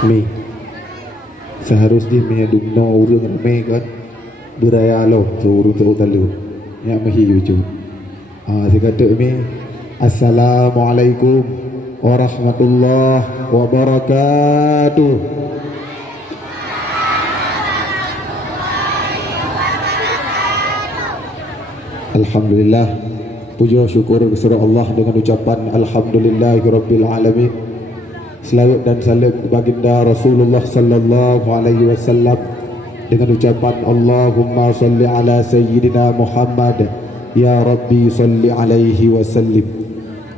Mi seharusnya mi dumno urang rame kan beraya lo suruh tu talu ya mahi uju saya kata mi assalamualaikum warahmatullahi wabarakatuh. Alhamdulillah, puja syukur kepada Allah dengan ucapan alhamdulillahirabbil alamin. Selawat dan salam baginda Rasulullah sallallahu alaihi wasallam dengan ucapan Allahumma salli ala sayyidina Muhammad ya Rabbi salli alaihi wasallim.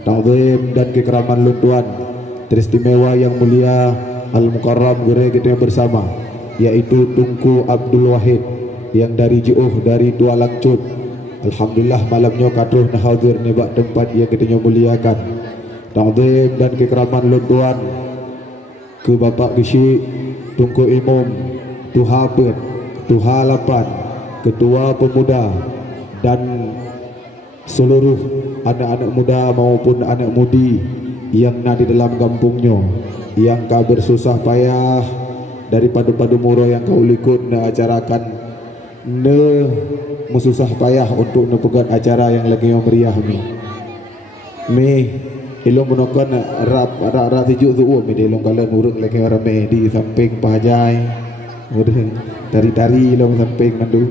Ta'zim dan kekeraman luntuan teristimewa yang mulia Al-Mukarram gerai kita yang bersama, yaitu Tunku Abdul Wahid yang dari jauh dari Tua Langcut. Alhamdulillah malamnya katuh nah hadir ni bak tempat yang kita muliakan. Ta'zim dan kekeraman luntuan ke Bapak Gisyik Tunku Imam Tuha Pet Tuha Lapan Ketua Pemuda dan seluruh anak-anak muda maupun anak mudi yang nak di dalam kampungnya, yang kau bersusah payah daripada padu murah yang kau likut nak acarakan ne mususah payah untuk nepegat acara yang lagi yang meriah mi ilong menokon rap tijuk tu mi ilong kalan urang lagi rame di samping pahajai urang tari-tari ilong samping mandu.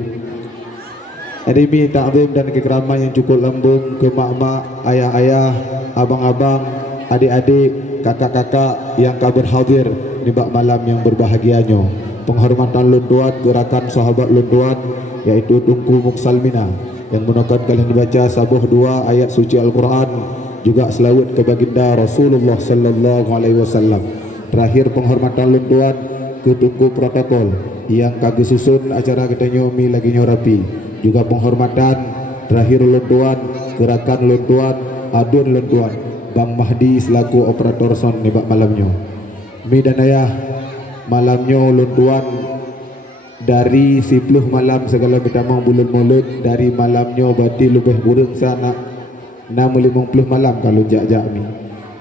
Jadi mi ta'zim dan kekeraman yang cukup lambung ke mak-mak, ayah-ayah, abang-abang, adik-adik, kakak-kakak yang kau berhadir di bak malam yang berbahagianya. Penghormatan luntuan gerakan sahabat luntuan yaitu Tunku Muksalmina yang menokon kalian dibaca sabuh dua ayat suci Al-Quran, juga selawat ke baginda Rasulullah sallallahu alaihi wasallam. Terakhir penghormatan luntuan ke Tunku Protokol yang kagak susun acara kita nyomi lagi nyorapi. Juga penghormatan terakhir luntuan gerakan luntuan adun luntuan Bang Mahdi selaku operator sound nebak malamnya. Mi dan ayah malamnya luntuan dari 10 malam segala bitamang bulan mulut dari malamnya berarti lebih burung sana 650 malam kalau jak-jak mi.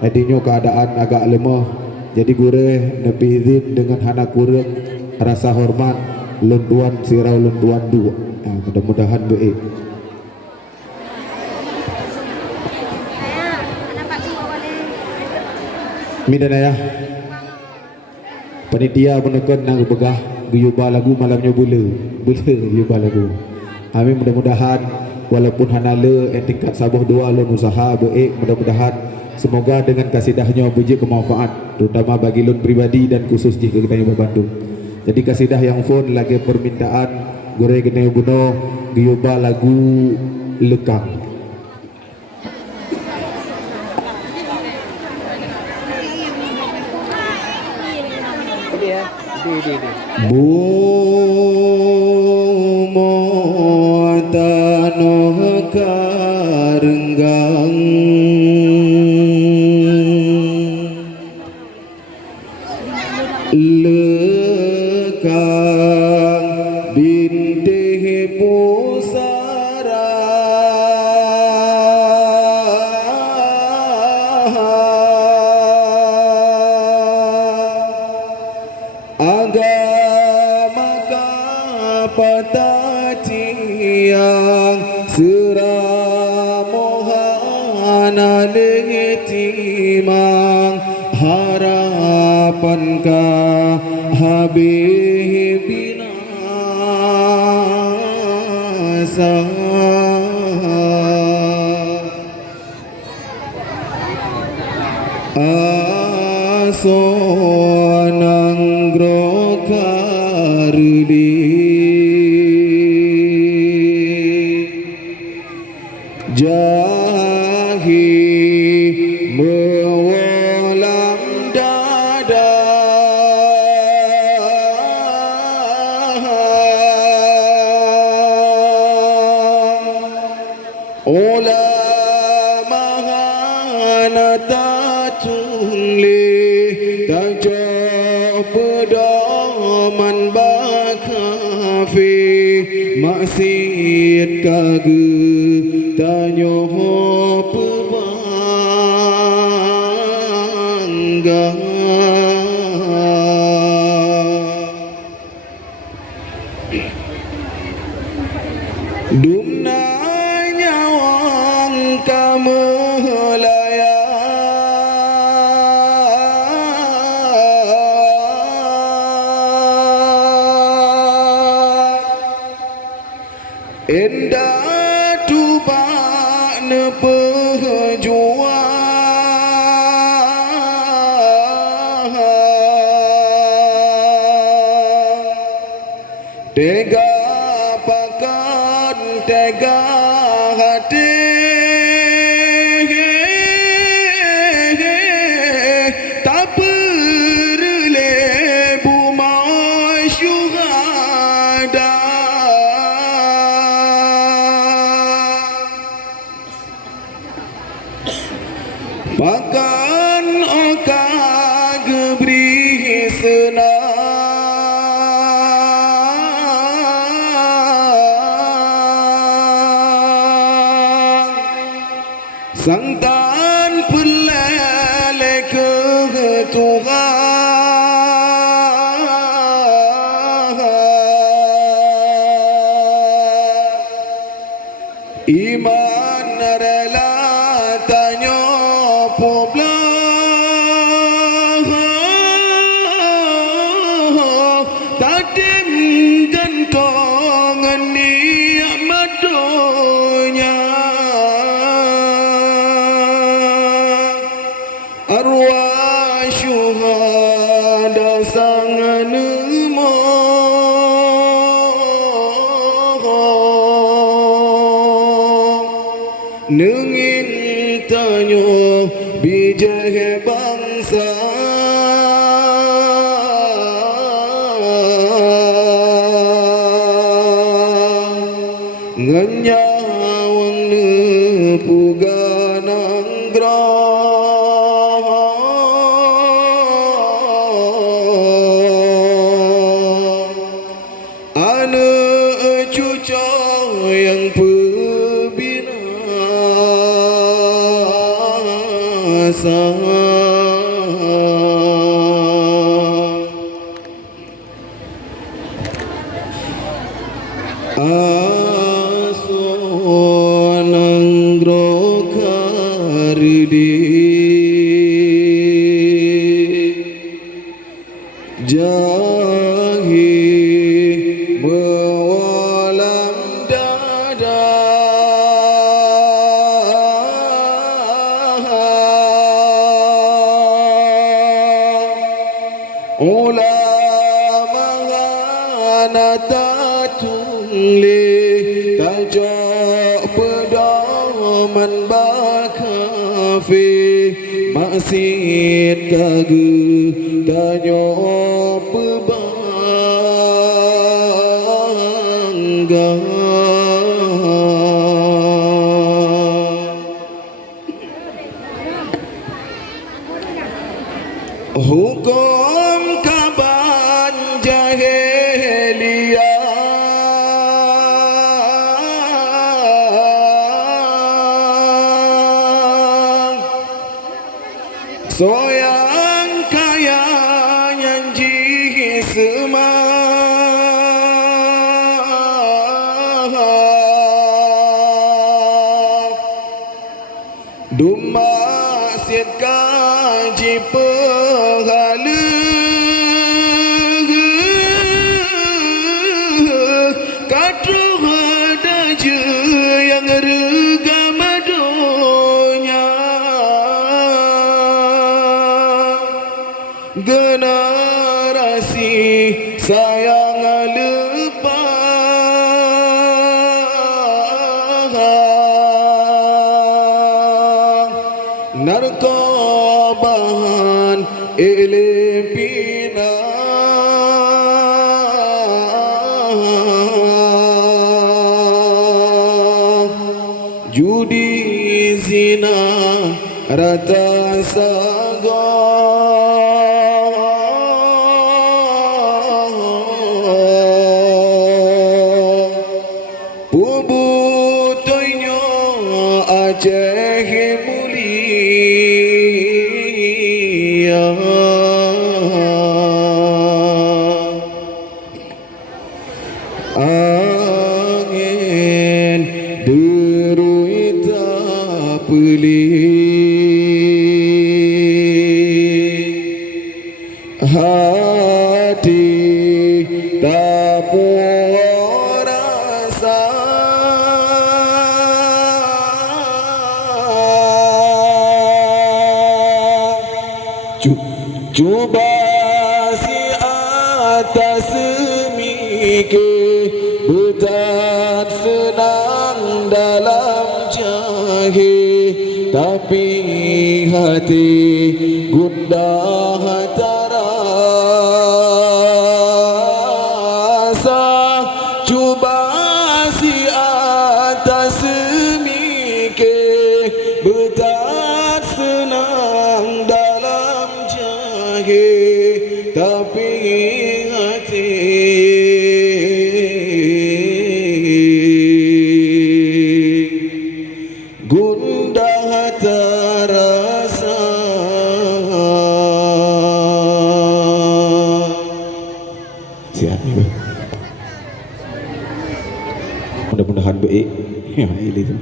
Adinyo keadaan agak lemah, jadi gureh nepi izin dengan hana kurang rasa hormat luntuan sirau luntuan dua. Mudah-mudahan baik. Mi dan ayah panitia menekan nak begah guyuba lagu malamnya bula guyuba lagu. Amin, mudah-mudahan walaupun hanala tingkat sabuh dua lon usaha baik, mudah-mudahan semoga dengan kasidahnya biji kemanfaat terutama bagi lon pribadi dan khusus jika kita yang Bandung. Jadi kasidah yang phone lagi permintaan goreng kena bunuh guyuba lagu lekang. Bumo tanoh karenggang lekang bintih pusara agama kapatatiang seramohana letimang harapan ka habibina asonang grokardi jahi mewalam dada ulama hanata tungli tajab pedoman bakafi maksiat kage tanyo pebangga kamu layak indah tubak ne pejuang tega pakan tega hati tak perle buma syuhada pakan okag beri senang sang tan pelele ke Tuhan iman rela tanya poblah tadim gantongan nikmat dunia arwah syuhada sang nemo nengin tanyo bijah bangsa nganyawang nepuganang gerah anak cucu yang pembinasa asunang grokardi jahi bewalam dada ulama natungli tajak pedoman bakafi maksud kagu tanyo pebangga hukum kaban jahiliyah soyang kaya nyanji semah Duma siat kaji pahala Kadruh ada je yang regam adunya Generasi sayang lepas narkobahan elipina judi zina rata saga pubutoinyo Aceh mulia angin deruita pelik hati tak puas rasa cuba si atas mikir berat senang dalam jahil tapi hati gundah terasa cuba si atas mikir berat senang dalam jahil tapi hati gundah terasa. Siap ni mudah-mudahan baik ya ini tu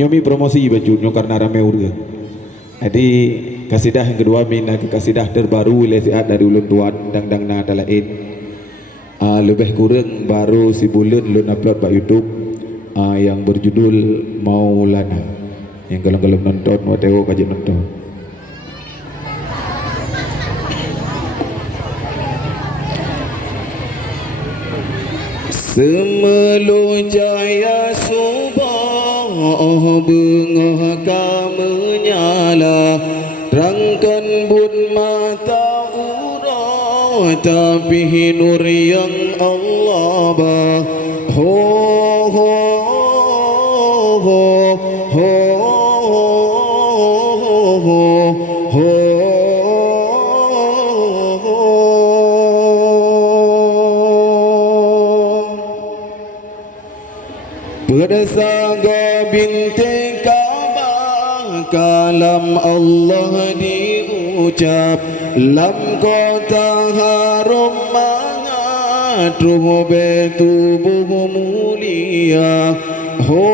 nyomi promosi baju nyo karena ramai urga jadi kasidah yang kedua mina ke kasidah terbaru lesiat dari ulun tuan dang nada lain lebih kurang baru si bulan ulun upload pada YouTube yang berjudul Maulana yang kalau nonton mau tengok kaji nonton semelu jaya subah bengah menyala terangkan bun mata urang tapi nur yang Allah bah ho ho ho ho ho Bersaga binti Ka'bah kalam Allah diucap lam kota harum mengatuh betubuh mulia ho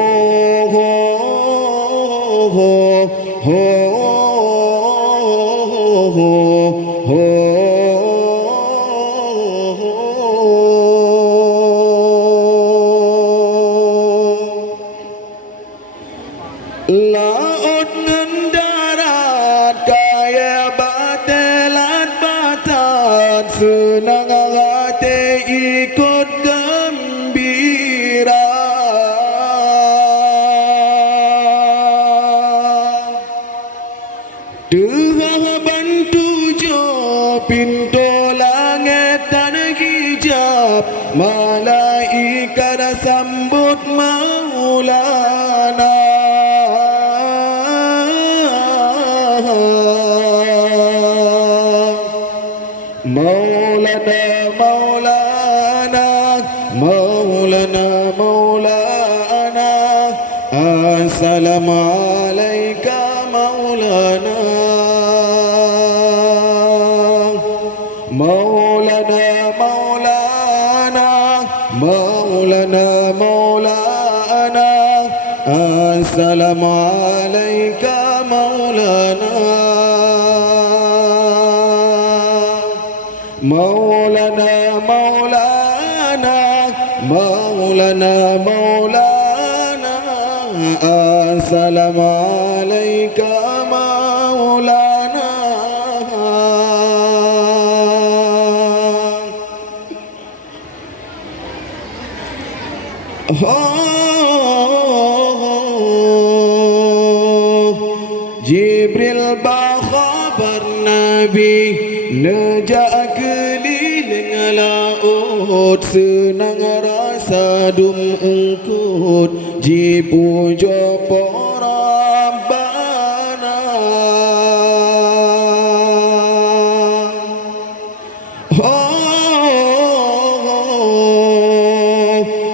ho ho ho ho ho laut dan darat kaya batelat batat senang hati ikut gembira Tuhan bantu jo pintu langit dan hijab malaikat sambut Maulana Maulana Maulana Maulana Maulana Assalamualaikum Maulana Maulana Maulana Maulana Maulana Assalamualaikum Maulana Maulana Maulana Maulana Maulana Assalamualaikum Maulana Jibril bakhabar Nabi nejak keliling laut senang rasa dum ungkut jipujo porabana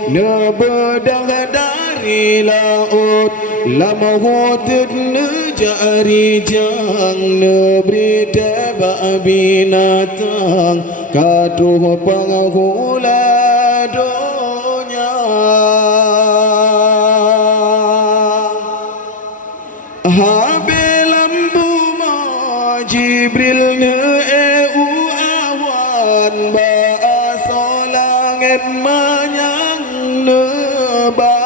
nebedah dari laut lama hutid nejari jang neberi tebak binatang katuh penghula dunia Habe lambu ma Jibril ne u awan ba solangen manyang ne ba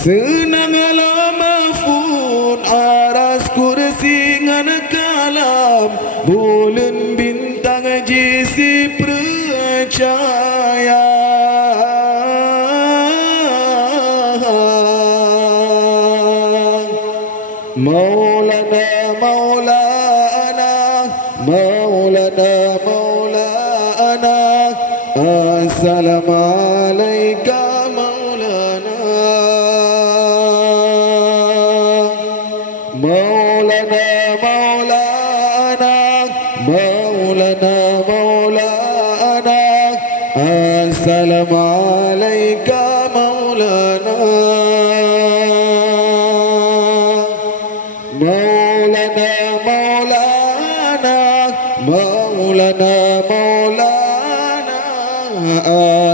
senang alamafun aras kursi ngan kalam bulan bintang jisi percaya Maulana Maulana Maulana Maulana Assalamualaikum Maulana Maulana Maulana Assalamualaikum Maulana Maulana Maulana Maulana Maulana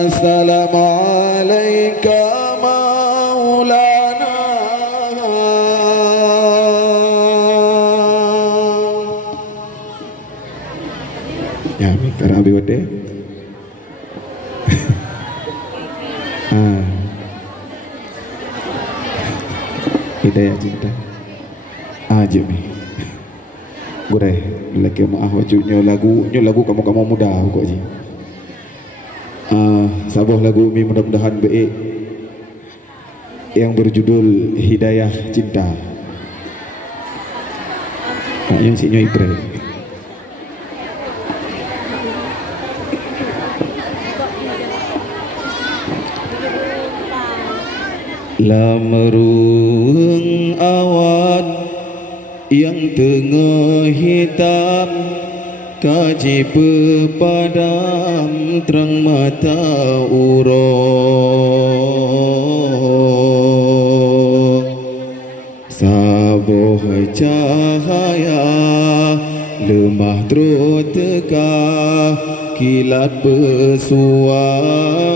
Assalamualaikum Maulana Ya, minta Abi Wade. Hidayah cinta. Jemi. Gure, lagi maaf wajunya lagu kamu muda kok ji. Sabuh lagu mi mudah-mudahan baik yang berjudul Hidayah Cinta. Yang si Nyoy Ibrahim. Lamerung awan yang tengah hitam kaji pepadam terang mata urang sabuh cahaya lemah terus teka kilat besua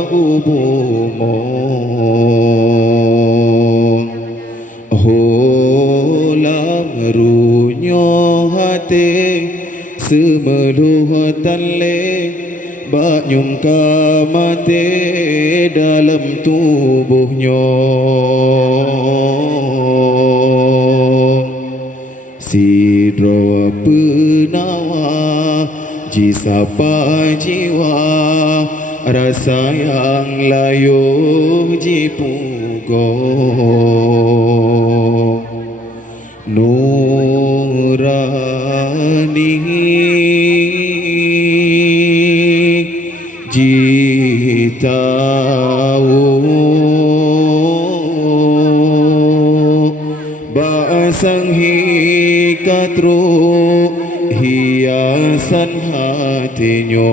ubumo Lamrunyo hati semeluh tanle banyum kamate dalam tubuhnya sidro penawa jisapa jiwa rasa yang layu jipugo nurani jitau basang hikatru hiasan hatinya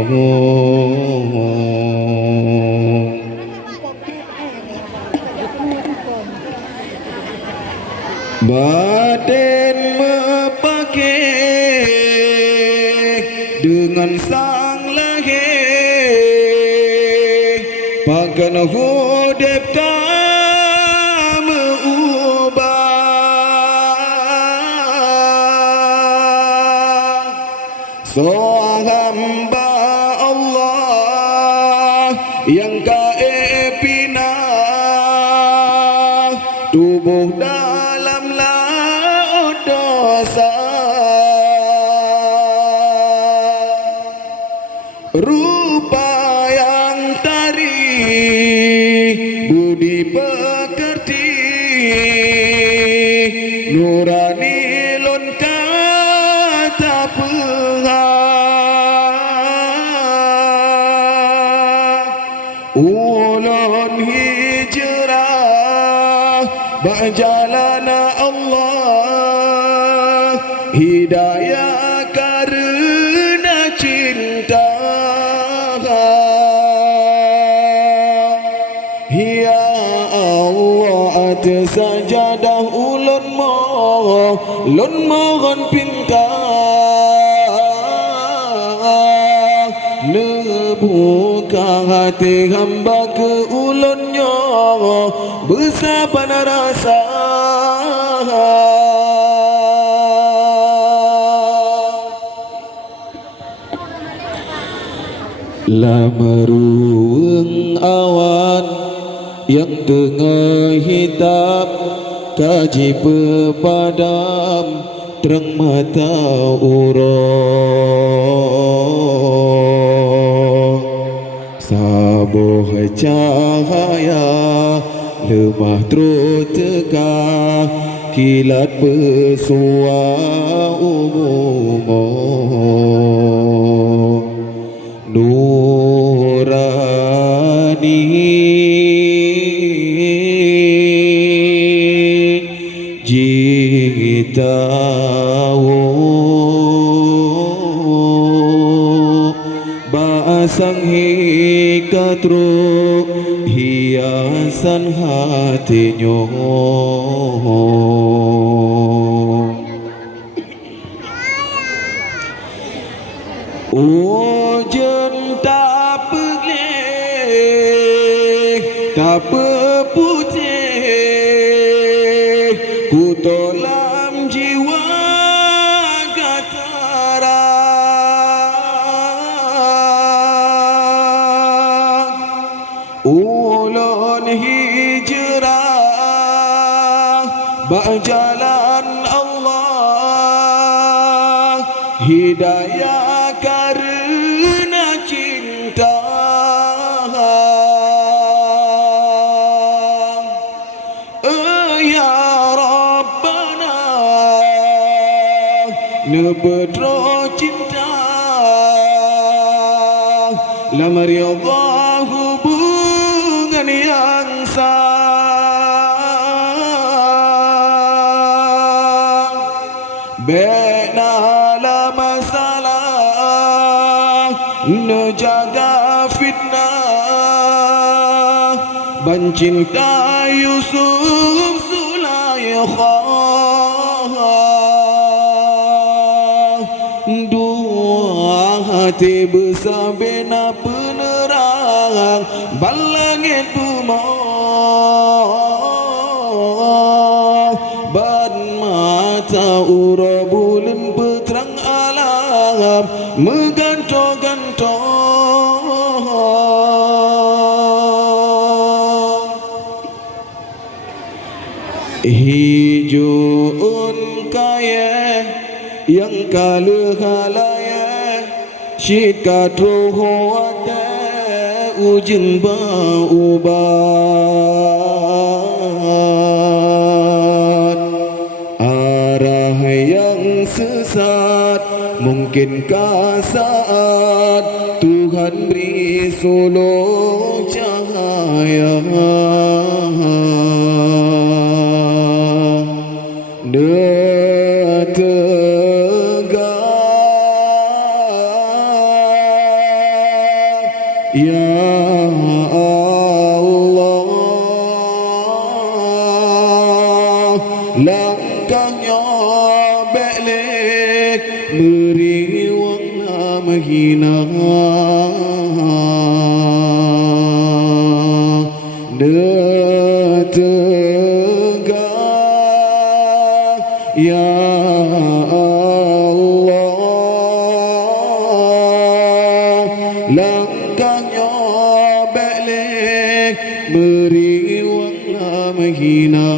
badan mepakai dengan sang lahir pakan hudep tak mengubah so hamba Allah yang kaepina tubuh dalam laut dosa rupa yang tari budi pekerti nurani lon kata ulun hijrah berjalana Allah hidayah karena cinta ya Allah atas sajadah ulun mohon pinta nebuka buka hati hamba ke ulunnya besar pada rasa lameruang awan yang tengah hitam kaji pepadam terang mata urang sabuh cahaya lemah terus tegak kilat pesua umum nurani jitawo basang hikatru hiasan hatinya ujian tak pergi tak berputih ku dalam jiwa gatara ulun hijrah berjalan Allah hidayah karena cinta ya Rabbana nebedro cinta lamar Allah hubungan yang sah bena la masalah nejaga fitnah bancinta Yusuf Zulaikha dua hati besar bena penerang balangit rumah ban mata ura bulan peterang alam menggantung-gantung hijauun kaya yang kalu halaya syikat roh ada ujung baubat arah yang sesat mungkinkah saat Tuhan beri sulur cahaya ya Allah langkahnya balik beri warna menghina tegak ya Allah langkahnya balik beri warna menghina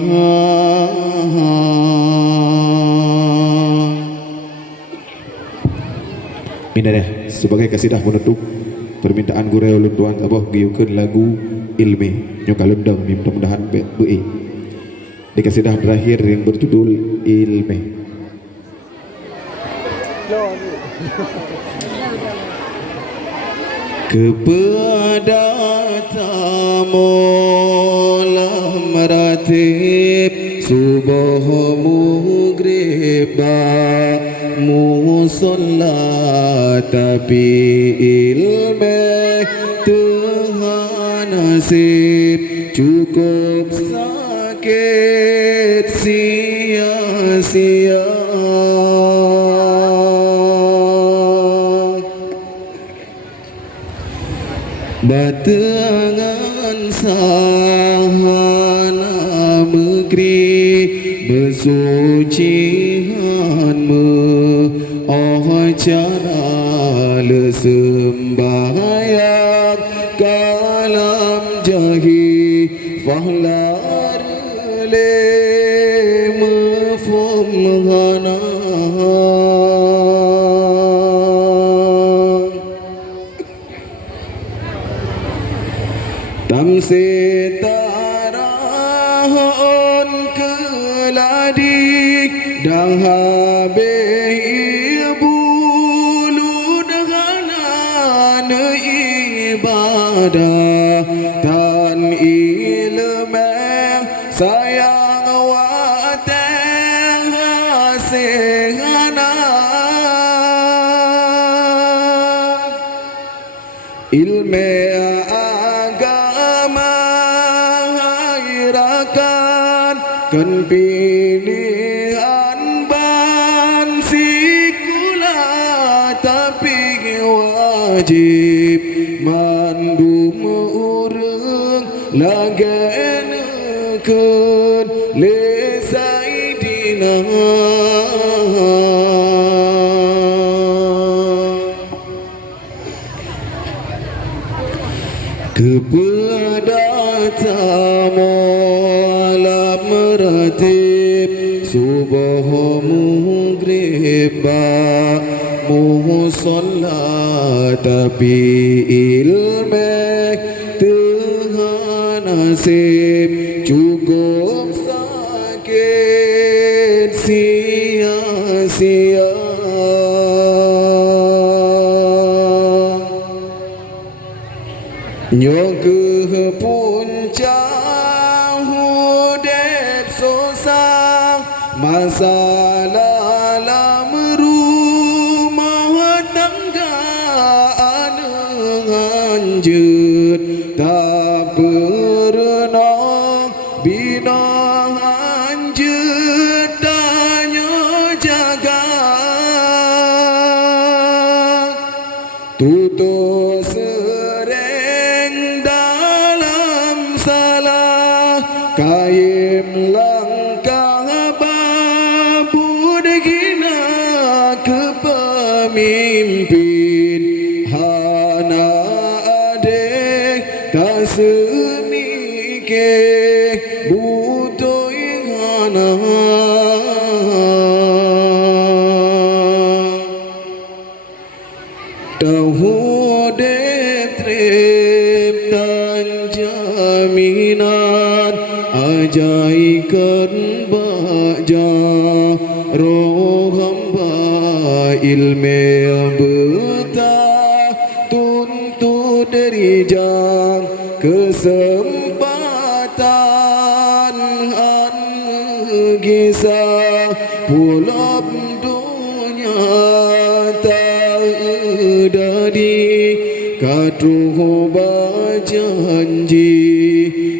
minadeh sebagai kasidah menutup permintaan gurau lunduan abah giukeun lagu ilmi nyokalundang mudah-mudahan beui di kasidah terakhir yang berjudul ilmi kepada tamu meratib subuh mugriba musalla tapi ilmu Tuhan nasib cukup sakit sia-sia Batangan sahana negeri bersucianmu, oh cara lesembayang kalam jahi fahlar le mafum ghana tamse tarahon keladi dah habis bulu dengan ibadah dan ilmu sayang wateng sehana ilmu kan pilihan ban sikula tapi wajib mandum urang lagenekeun le saidina kepada tamu meratib subah mughribah musolla tapi ilmu Tuhan nasib cukup sakit sia-sia nyoge puncak hudep susah masalah dalam rumah tangga anjut tak pernah bina anjut tanya jaga tutur kaim langkah babu degina kepemimpin hana adek tak semike butuh hana tahu detrep dan jaminan ajaikan baja roh hamba ilmu betah tuntut dari jang kesempatan an kisah pulau dunia tak dari katuh bajanji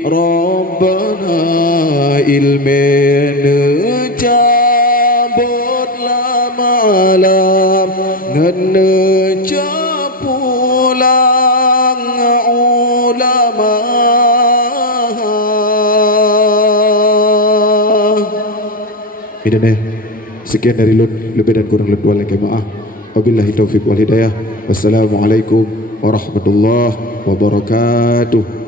Rabbana ilmena cabut lamalam ngene capulang ulama Midane sekian dari Lun lebih dan kurang lebih wal maaf wabillahi taufik wal hidayah wassalamualaikum warahmatullahi wabarakatuh.